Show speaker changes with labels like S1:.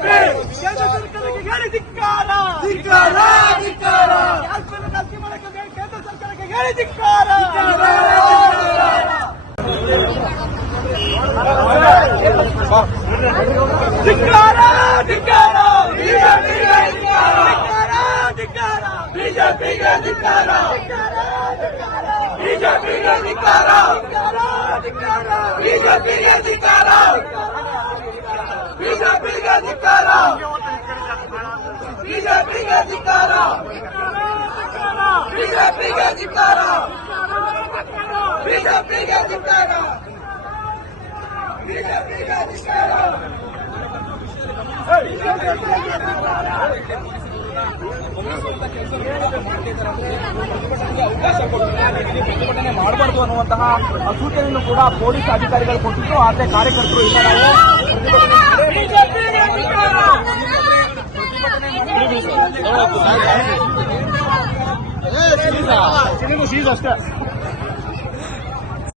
S1: ಕೇಂದ್ರ ಸರ್ಕಾರಕ್ಕೆ ಹೇಳಿ ಧಿಕ್ಕಾರ ಧಿಕ್ಕಾರ ಧಿಕ್ಕಾರ ಯಾಸ್ಮಿನ ಜಾಸ್ತಿ ಮಾಡಕ್ಕೆ ಹೇಳಿ ಕೇಂದ್ರ ಸರ್ಕಾರಕ್ಕೆ ಹೇಳಿ ಧಿಕ್ಕಾರ ಧಿಕ್ಕಾರ ಧಿಕ್ಕಾರ ಧಿಕ್ಕಾರ ಬಿಜೆಪಿಗೆ ಧಿಕ್ಕಾರ ಬಿಜೆಪಿಗೆ ಧಿಕ್ಕಾರ ಧಿಕ್ಕಾರ ಬಿಜೆಪಿಗೆ ಧಿಕ್ಕಾರ ಬಿಜೆಪಿಗೆ ಧಿಕ್ಕಾರ ಬಿಜೆಪಿಗೆ ಧಿಕ್ಕಾರ ಬಿಜೆಪಿಗೆ ಧಿಕ್ಕಾರ
S2: ಪ್ರತಿಭಟನೆ ಮಾಡಬಾರ್ದು ಅನ್ನುವಂತಹ ಸೂಚನೆಯನ್ನು ಕೂಡ ಪೊಲೀಸ್ ಅಧಿಕಾರಿಗಳು ಕೊಟ್ಟಿದ್ದು. ಆದರೆ ಕಾರ್ಯಕರ್ತರು ಇಲ್ಲ ನಾವು ಪ್ರತಿಭಟನೆ ಸೀಸ್ ಅಷ್ಟೇ